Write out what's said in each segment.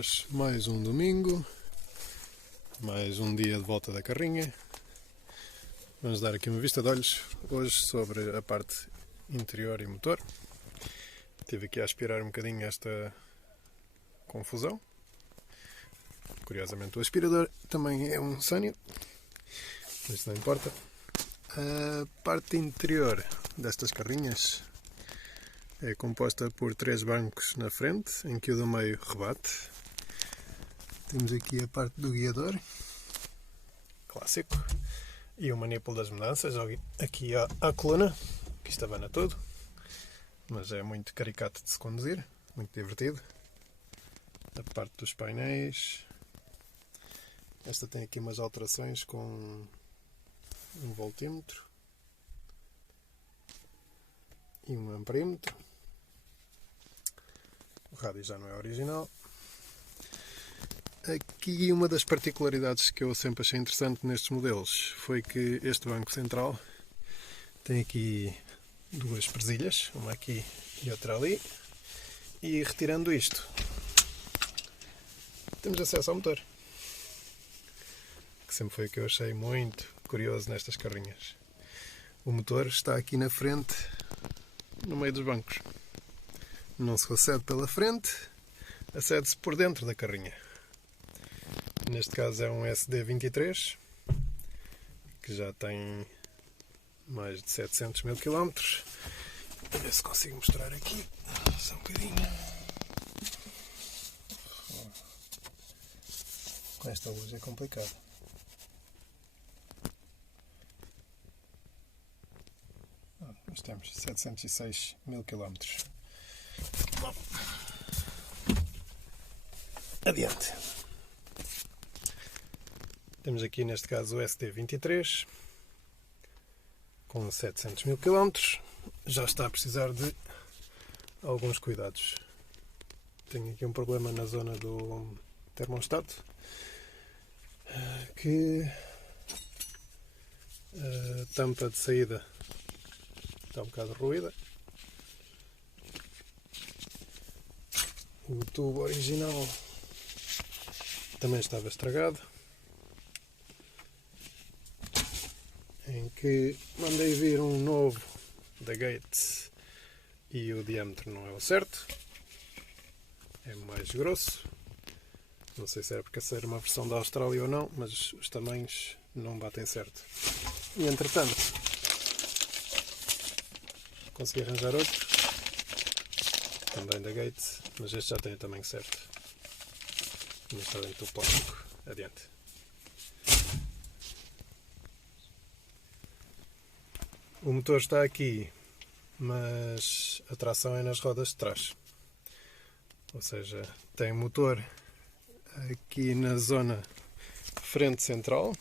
nós, mais um domingo, mais um dia de volta da carrinha. Vamos dar aqui uma vista de olhos hoje sobre a parte interior e motor. Estive aqui a aspirar um bocadinho esta confusão. Curiosamente o aspirador também é um Sanyo, mas isso não importa. A parte interior destas carrinhas é composta por 3 bancos na frente, em que o do meio rebate. Temos aqui a parte do guiador, clássico, e o manípulo das mudanças, aqui à coluna, que isto abana todo, mas é muito caricato de se conduzir, muito divertido. A parte dos painéis, esta tem aqui umas alterações com um voltímetro e um amperímetro. O rádio já não é original. Aqui uma das particularidades que eu sempre achei interessante nestes modelos foi que este banco central tem aqui 2 presilhas, uma aqui e outra ali, e retirando isto temos acesso ao motor, que sempre foi o que eu achei muito curioso nestas carrinhas. O motor está aqui na frente, no meio dos bancos. Não se acede pela frente, acede-se por dentro da carrinha. Neste caso é um SD23, que já tem mais de 700 mil km. A ver se consigo mostrar aqui, só um bocadinho. Com esta luz é complicado. Nós temos 706 mil km. Adiante. Temos aqui neste caso o SD23 com 700 mil km. Já está a precisar de alguns cuidados. Tenho aqui um problema na zona do termostato, que a tampa de saída está um bocado ruída. O tubo original também estava estragado, em que mandei vir um novo da Gates e o diâmetro não é o certo, é mais grosso. Não sei se era porque essa era uma versão da Austrália ou não, mas os tamanhos não batem certo. E entretanto consegui arranjar outro, também da Gates, mas este já tem o tamanho certo. Mas está dentro do plástico. Adiante. O motor está aqui, mas a tração é nas rodas de trás. Ou seja, tem motor aqui na zona frente central,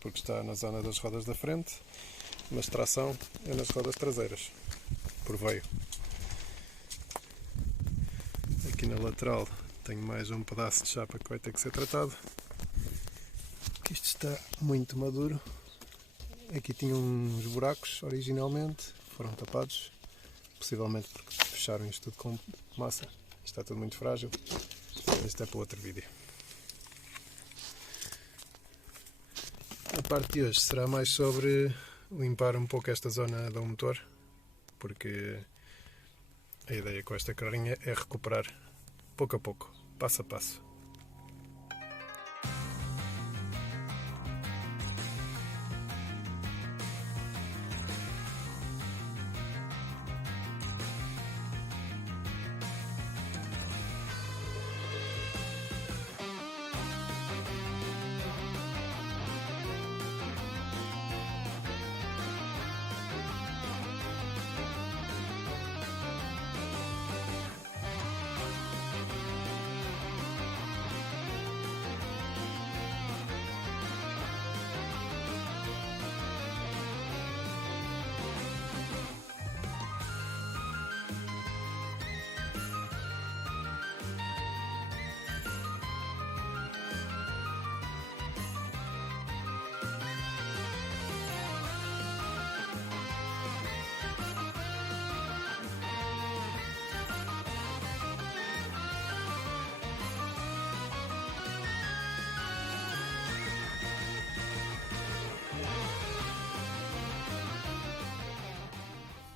porque está na zona das rodas da frente, mas tração é nas rodas traseiras, por veio. Aqui na lateral tenho mais um pedaço de chapa que vai ter que ser tratado, porque isto está muito maduro. Aqui tinha uns buracos originalmente, foram tapados, possivelmente porque fecharam isto tudo com massa. Isto está tudo muito frágil. Este é para outro vídeo. A parte de hoje será mais sobre limpar um pouco esta zona do motor, porque a ideia com esta carrinha é recuperar pouco a pouco, passo a passo.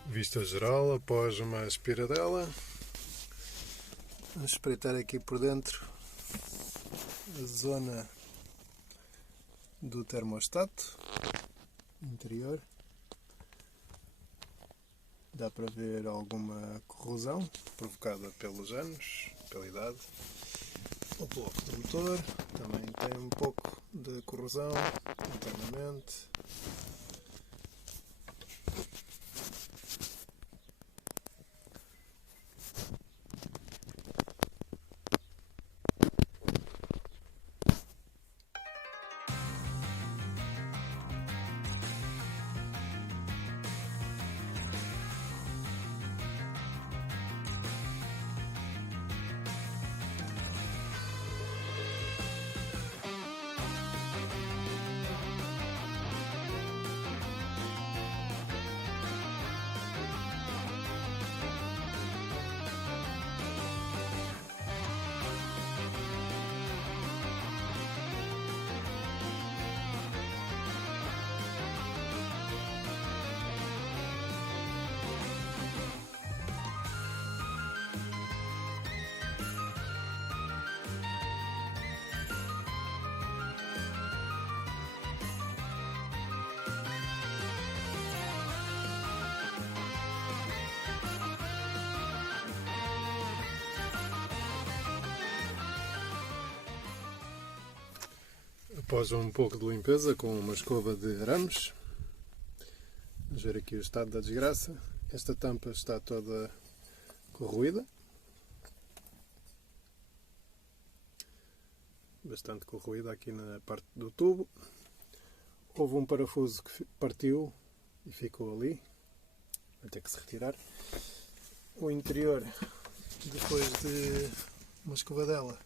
Vista geral após uma aspiradela. Vamos espreitar aqui por dentro a zona do termostato interior. Dá para ver alguma corrosão provocada pelos anos, pela idade. O bloco do motor também tem um pouco de corrosão internamente. Após um pouco de limpeza com uma escova de arames, vamos ver aqui o estado da desgraça. Esta tampa está toda corroída, bastante corroída aqui na parte do tubo. Houve um parafuso que partiu e ficou ali, vai ter que se retirar. O interior, depois de uma escovadela,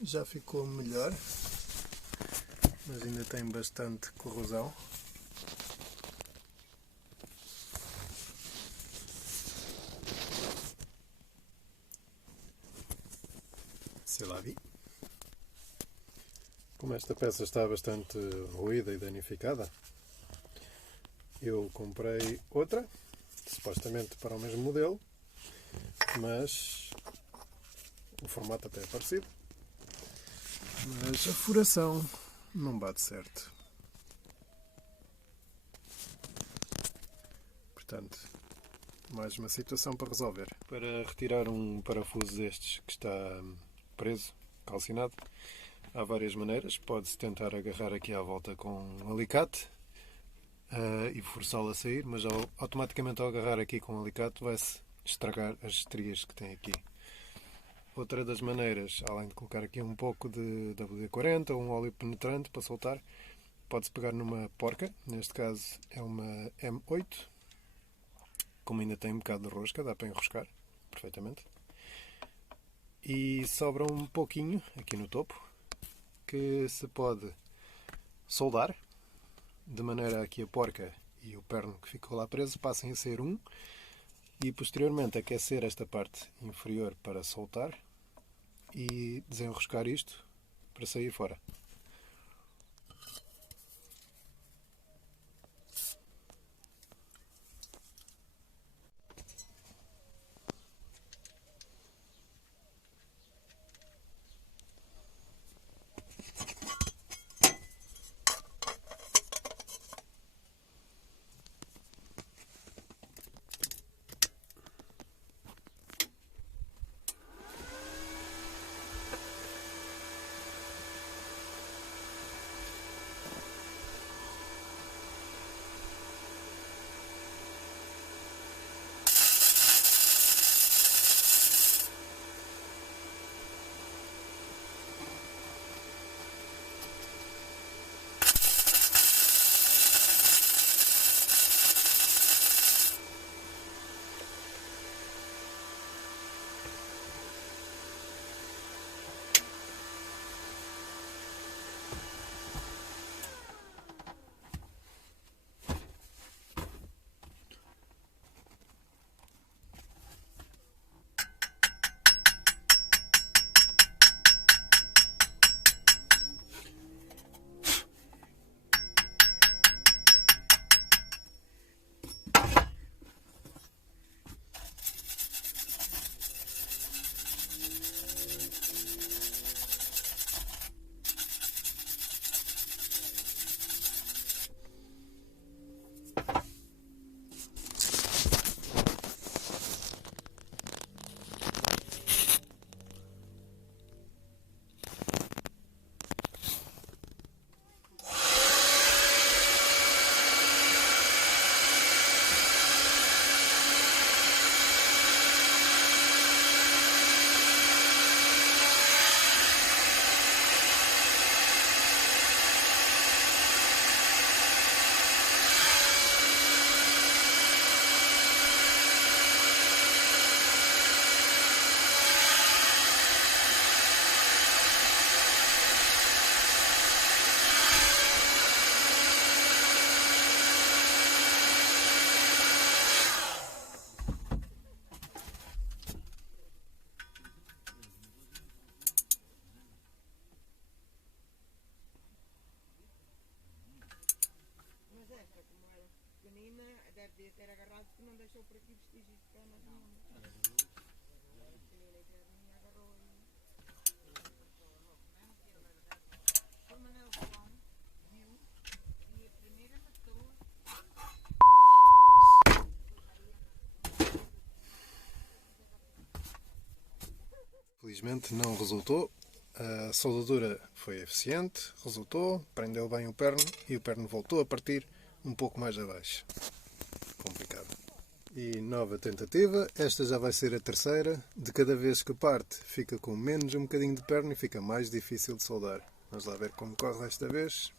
já ficou melhor, mas ainda tem bastante corrosão. Sei lá, vi. Como esta peça está bastante ruída e danificada, eu comprei outra, supostamente para o mesmo modelo, mas o formato até é parecido, mas a furação não bate certo. Portanto, mais uma situação para resolver. Para retirar um parafuso destes que está preso, calcinado, há várias maneiras. Pode-se tentar agarrar aqui à volta com um alicate e forçá-lo a sair, mas automaticamente ao agarrar aqui com um alicate vai-se estragar as estrias que tem aqui. Outra das maneiras, além de colocar aqui um pouco de WD-40 ou um óleo penetrante para soltar, pode-se pegar numa porca, neste caso é uma M8, como ainda tem um bocado de rosca, dá para enroscar perfeitamente. E sobra um pouquinho aqui no topo, que se pode soldar, de maneira a que a porca e o perno que ficou lá preso passem a ser um, e posteriormente aquecer esta parte inferior para soltar e desenroscar isto para sair fora. pequenina deve ter agarrado porque não deixou por aqui vestígios de canas nenhuma. A pequenina e a agarrou aí. Foi Manel João, viu? E a primeira matou. Felizmente não resultou. A soldadura foi eficiente, resultou, prendeu bem o perno e o perno voltou a partir um pouco mais abaixo. Complicado. E nova tentativa, esta já vai ser a terceira. De cada vez que parte fica com menos um bocadinho de perno e fica mais difícil de soldar. Vamos lá ver como corre desta vez.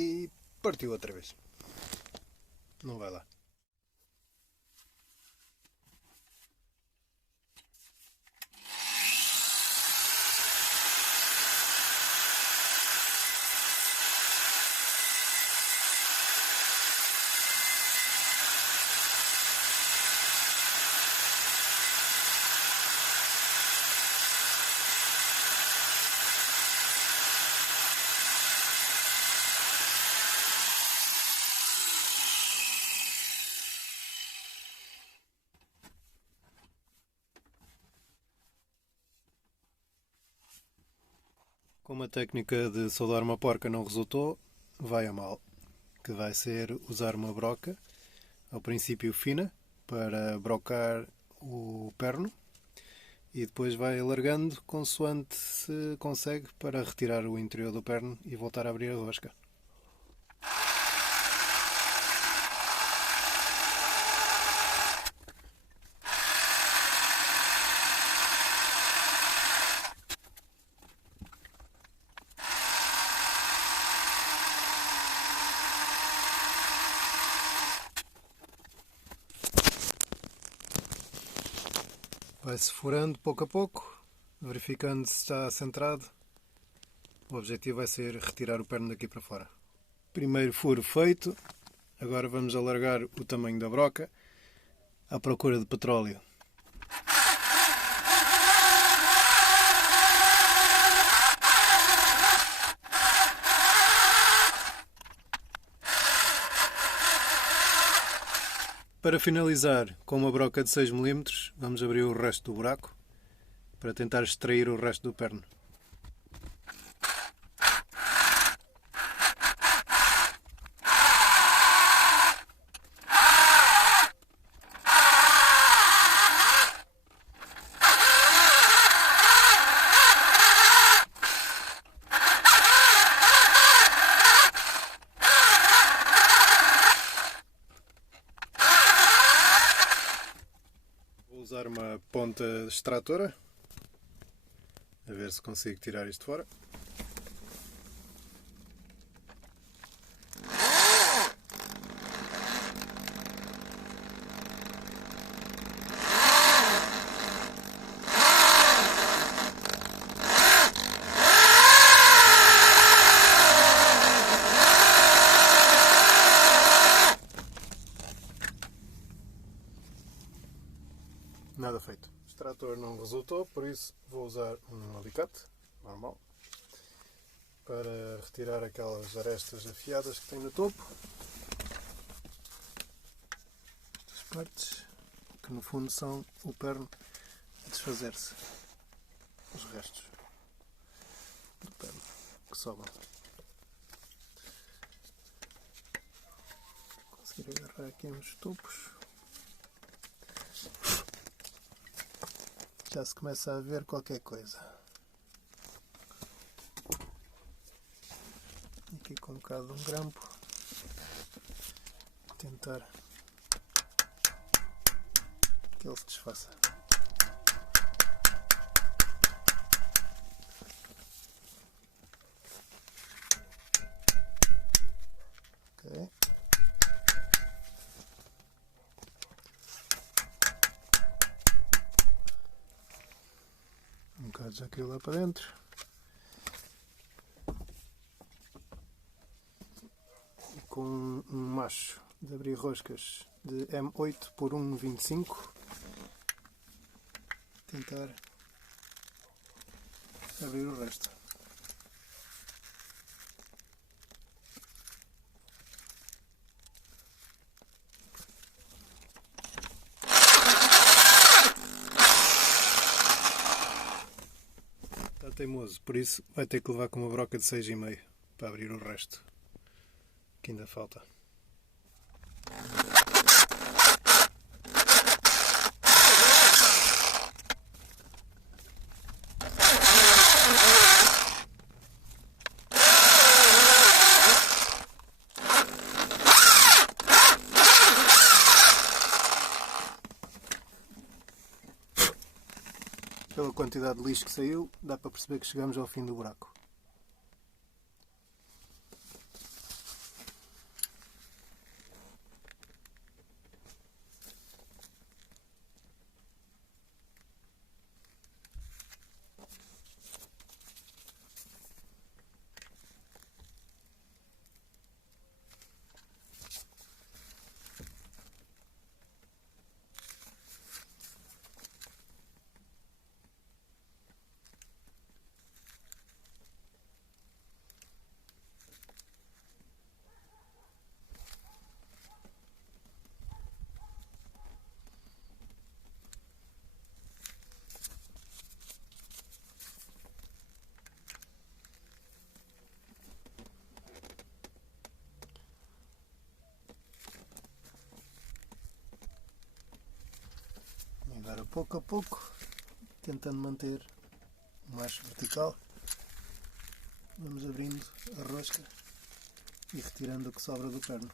E partiu outra vez. Não vai lá. Como a técnica de soldar uma porca não resultou, vai a mal, que vai ser usar uma broca, ao princípio fina, para brocar o perno e depois vai alargando consoante se consegue para retirar o interior do perno e voltar a abrir a rosca. Vai-se furando pouco a pouco, verificando se está centrado. O objetivo vai ser retirar o perno daqui para fora. Primeiro furo feito, agora vamos alargar o tamanho da broca à procura de petróleo. Para finalizar, com uma broca de 6 mm, vamos abrir o resto do buraco para tentar extrair o resto do perno. ponta extratora, a ver se consigo tirar isto fora. Nada feito. O extrator não resultou, por isso vou usar um alicate normal para retirar aquelas arestas afiadas que tem no topo. Estas partes que no fundo são o perno a desfazer-se. Os restos do perno que sobram. Conseguir agarrar aqui nos topos. Já se começa a ver qualquer coisa. Aqui com um bocado de um grampo. Tentar que ele se desfaça. Ok. Um bocado já caiu lá para dentro. E com um macho de abrir roscas de M8 por 1,25 tentar abrir o resto. Está teimoso, por isso vai ter que levar com uma broca de 6,5 para abrir o resto, que ainda falta. Pela quantidade de lixo que saiu, dá para perceber que chegamos ao fim do buraco. Agora, pouco a pouco, tentando manter o macho vertical, vamos abrindo a rosca e retirando o que sobra do perno.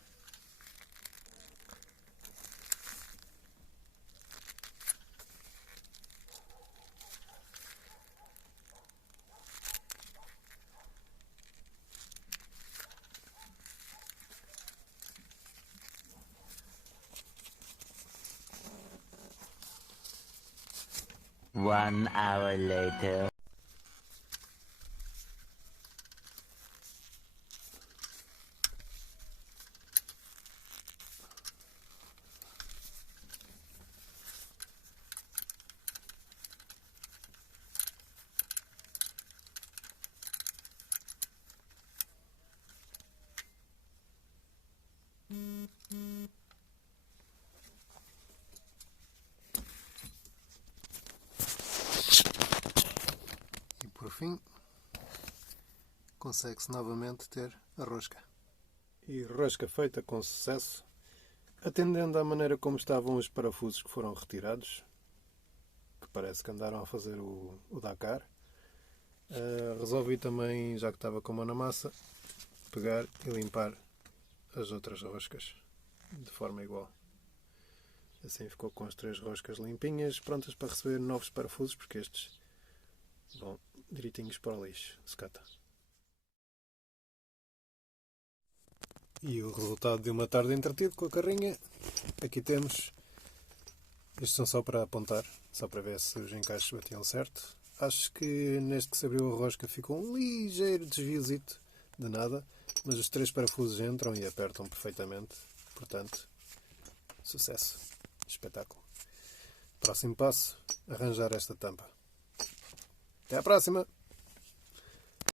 One hour later. E por fim, consegue-se novamente ter a rosca. E rosca feita com sucesso, atendendo à maneira como estavam os parafusos que foram retirados, que parece que andaram a fazer o Dakar. Resolvi também, já que estava com a mão na massa, pegar e limpar as outras roscas de forma igual. Assim ficou com as 3 roscas limpinhas, prontas para receber novos parafusos, porque estes vão direitinhos para o lixo, sucata. E o resultado de uma tarde entretido com a carrinha, aqui temos. Estes são só para apontar, só para ver se os encaixes batiam certo. Acho que neste que se abriu a rosca ficou um ligeiro desviozito, de nada, mas os 3 parafusos entram e apertam perfeitamente. Portanto, sucesso. Espetáculo. Próximo passo, arranjar esta tampa. Até à próxima!